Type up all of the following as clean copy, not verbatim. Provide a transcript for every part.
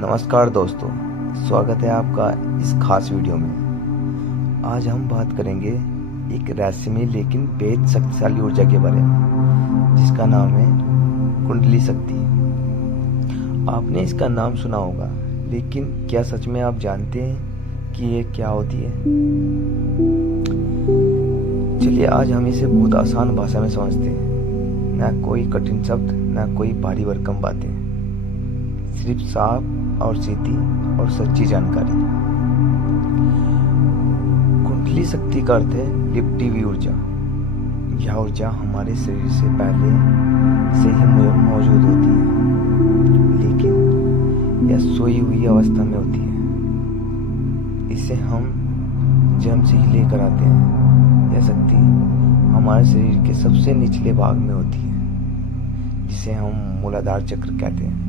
नमस्कार दोस्तों, स्वागत है आपका इस खास वीडियो में। आज हम बात करेंगे एक रहस्यमय लेकिन बेहद शक्तिशाली ऊर्जा के बारे में, जिसका नाम है कुंडली शक्ति। आपने इसका नाम सुना होगा, लेकिन क्या सच में आप जानते हैं कि ये क्या होती है? चलिए आज हम इसे बहुत आसान भाषा में समझते हैं। ना कोई कठिन शब्द, ना कोई भारी भरकम बातें, सिर्फ साफ और सीधी और सच्ची जानकारी। कुंडली शक्ति का अर्थ है लिपटी हुई ऊर्जा। यह ऊर्जा हमारे शरीर से पहले से ही मौजूद होती है, लेकिन यह सोई हुई अवस्था में होती है। इसे हम जन्म से ही लेकर आते हैं। यह शक्ति हमारे शरीर के सबसे निचले भाग में होती है, जिसे हम मूलाधार चक्र कहते हैं।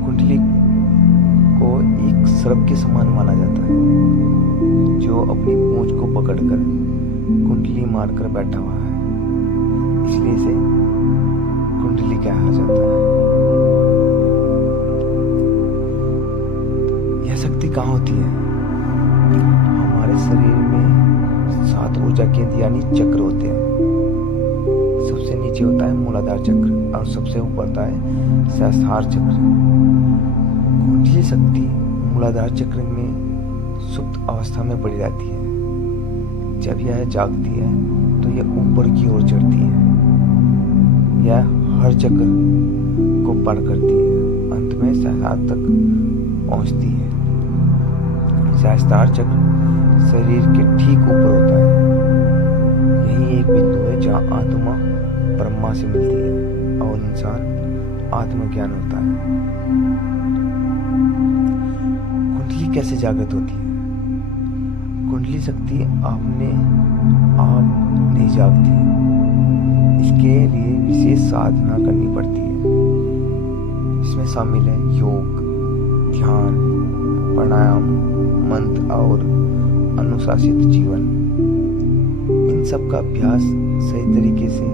कुंडली को एक सर्प के समान माना जाता है, जो अपनी पूंछ को पकड़कर कुंडली मारकर बैठा हुआ है। इसलिए इसे कुंडली कहा जाता है। यह शक्ति कहाँ होती है? हमारे शरीर में 7 ऊर्जा केंद्र यानी चक्र होते हैं। सबसे नीचे होता है मूलाधार चक्र और सबसे ऊपर होता है सहस्त्रार चक्र। कुंडली शक्ति मूलाधार चक्र में सुप्त अवस्था में पड़ी रहती है। जब यह जागती है तो यह ऊपर की ओर चढ़ती है। यह हर चक्र को पार करती है, अंत में सहस्त्रार तक पहुंचती है। सहस्त्रार चक्र शरीर के ठीक ऊपर होता है। यही एक बिंदु है जहाँ आत्मा ब्रह्मा से मिलती है और इंसान आत्मज्ञान होता है। कुंडली कैसे जागृत होती है? कुंडली शक्ति आपने आप नहीं जागती है। इसके लिए विशेष साधना करनी पड़ती है। इसमें शामिल है योग, ध्यान, प्राणायाम, मंत्र और अनुशासित जीवन। इन सब का अभ्यास सही तरीके से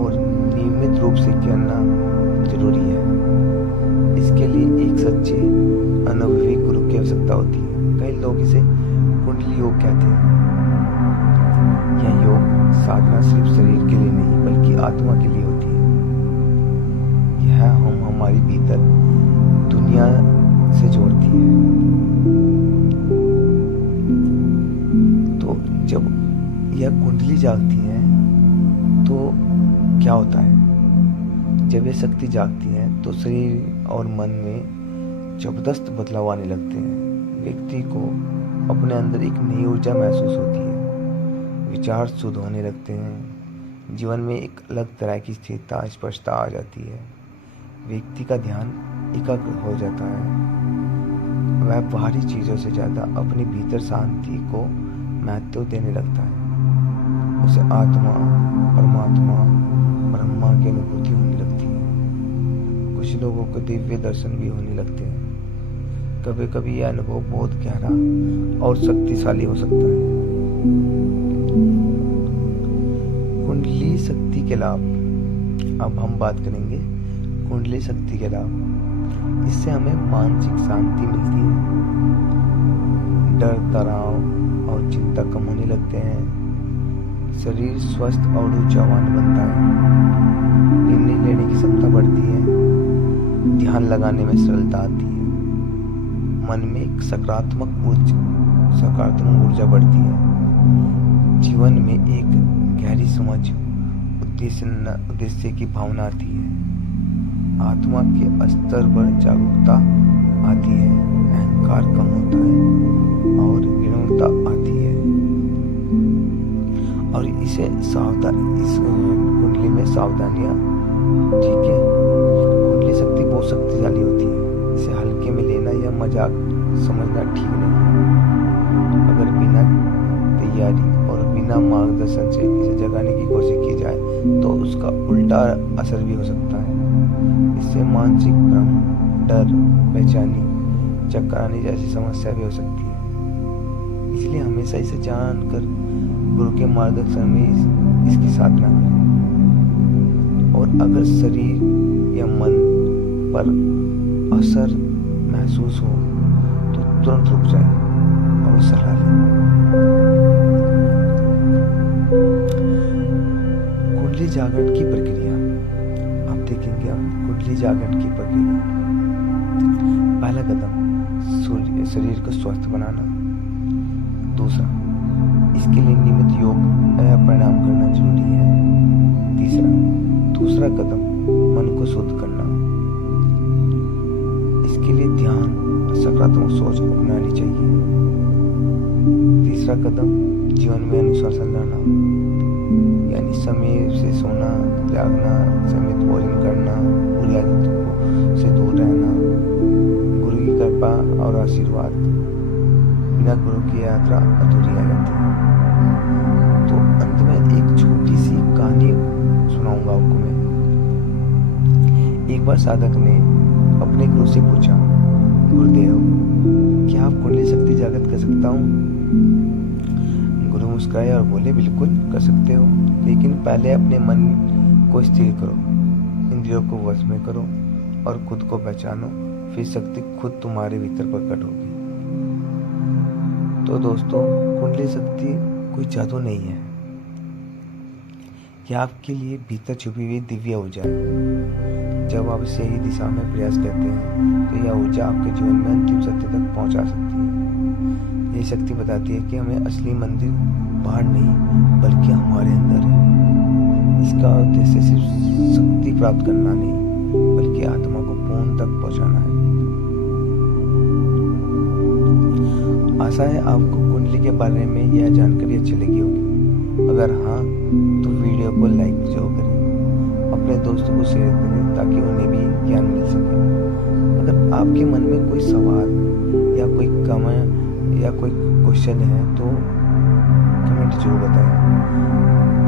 और नियमित रूप से करना जरूरी है। इसके लिए एक सच्चे अनुभवी गुरु की आवश्यकता होती है। कई लोग इसे कुंडली योग कहते हैं। यह योग साधना सिर्फ शरीर के लिए नहीं बल्कि आत्मा के लिए होती है। यह हम हमारी भीतर दुनिया से जोड़ती है। तो जब यह कुंडली जागती है तो क्या होता है? जब यह शक्ति जागती है तो शरीर और मन में जबरदस्त बदलाव आने लगते हैं। व्यक्ति को अपने अंदर एक नई ऊर्जा महसूस होती है। विचार शुद्ध होने लगते हैं। जीवन में एक अलग तरह की स्थिरता, स्पष्टता आ जाती है। व्यक्ति का ध्यान एकाग्र हो जाता है। वह बाहरी चीजों से ज्यादा अपने भीतर शांति को महत्व देने लगता है। उसे आत्मा, परमात्मा, ब्रह्मा की अनुभूति होने लगती है। कुछ लोगों को दिव्य दर्शन भी होने लगते हैं। कभी कभी यह अनुभव बहुत गहरा और शक्तिशाली हो सकता है। कुंडली शक्ति के लाभ। अब हम बात करेंगे कुंडली शक्ति के लाभ। इससे हमें मानसिक शांति मिलती है। डर, तनाव और चिंता कम होने लगते हैं। शरीर स्वस्थ और ऊर्जावान बनता है। निर्णय लेने की क्षमता बढ़ती है। ध्यान लगाने में सरलता आती है। मन में एक सकारात्मक ऊर्जा बढ़ती है। जीवन में एक गहरी समझ, उद्देश्य की भावना आती है। आत्मा के स्तर पर जागरूकता आती है। अहंकार कम होता है और विनम्रता आती है। और इस कुंडली में सावधानियां, ठीक है, कुंडली शक्ति बहुत शक्तिशाली होती है। इसे हल्के में लेना या मजाक समझना ठीक नहीं है। अगर बिना तैयारी और बिना मार्गदर्शन से इसे जगाने की कोशिश की जाए तो उसका उल्टा असर भी हो सकता है। इससे मानसिक भ्रम, डर, बेचैनी, चक्कर आने जैसी समस्या भी हो सकती है। इसलिए हमेशा इसे जानकर गुरु के मार्गदर्शन में इसकी साधना करें। और अगर शरीर या मन पर असर महसूस हो तो तुरंत रुक जाए और सलाह लें। कुंडली जागरण की प्रक्रिया आप देखेंगे। कुंडली जागरण की प्रक्रिया, पहला कदम शरीर को स्वस्थ बनाना। दूसरा, इसके लिए नियमित योग या प्राणायाम करना जरूरी है। दूसरा कदम मन को शुद्ध करना। इसके लिए ध्यान, सकारात्मक सोच अपनानी चाहिए। तीसरा कदम जीवन में अनुशासन लाना, यानी समय से सोना, जागना, सीमित भोजन करना, बुरी आदतों से दूर रहना। गुरु की कृपा और आशीर्वाद, बिना गुरु की यात्रा अधूरी रह जाती है। तो अंत में एक छोटी सी कहानी सुनाऊंगा आपको मैं। एक बार साधक ने अपने गुरु से पूछा, गुरुदेव, क्या आप कुंडली शक्ति जागृत कर सकता हूँ? गुरु मुस्कुराए और बोले, बिल्कुल कर सकते हो, लेकिन पहले अपने मन को स्थिर करो, इंद्रियों को वश में करो और खुद को पहचानो, फिर शक्ति खुद तुम्हारे भीतर प्रकट होगी। तो दोस्तों, कुंडली शक्ति कोई जादू नहीं है, यह आपके लिए भीतर छुपी हुई दिव्य ऊर्जा है। जब आप सही दिशा में प्रयास करते हैं तो यह ऊर्जा आपके जीवन में अंतिम सत्य तक पहुंचा सकती है। यह शक्ति बताती है कि हमें असली मंदिर बाहर नहीं बल्कि हमारे अंदर है। इसका उद्देश्य सिर्फ शक्ति प्राप्त करना नहीं बल्कि आत्मा को पूर्ण तक पहुंचाना है। आशा है आपको कुंडली के बारे में यह जानकारी अच्छी लगी होगी। अगर हाँ तो वीडियो को लाइक जरूर करें, अपने दोस्तों को शेयर करें ताकि उन्हें भी ज्ञान मिल सके। अगर आपके मन में कोई सवाल या कोई कमेंट या कोई क्वेश्चन है तो कमेंट जरूर बताएं।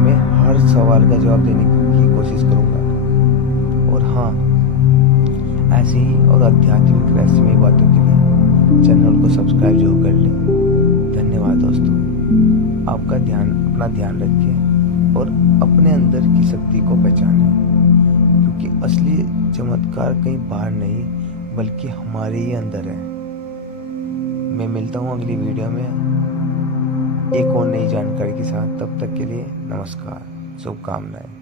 मैं हर सवाल का जवाब देने की कोशिश करूंगा। और हाँ, ऐसी ही और आध्यात्मिक रहस्यमय बातों के लिए चैनल को सब्सक्राइब जरूर कर लें। धन्यवाद दोस्तों। आपका अपना ध्यान रखें और अपने अंदर की शक्ति को पहचानें, क्योंकि असली चमत्कार कहीं बाहर नहीं बल्कि हमारे ही अंदर है। मैं मिलता हूँ अगली वीडियो में एक और नई जानकारी के साथ। तब तक के लिए नमस्कार, शुभकामनाएं।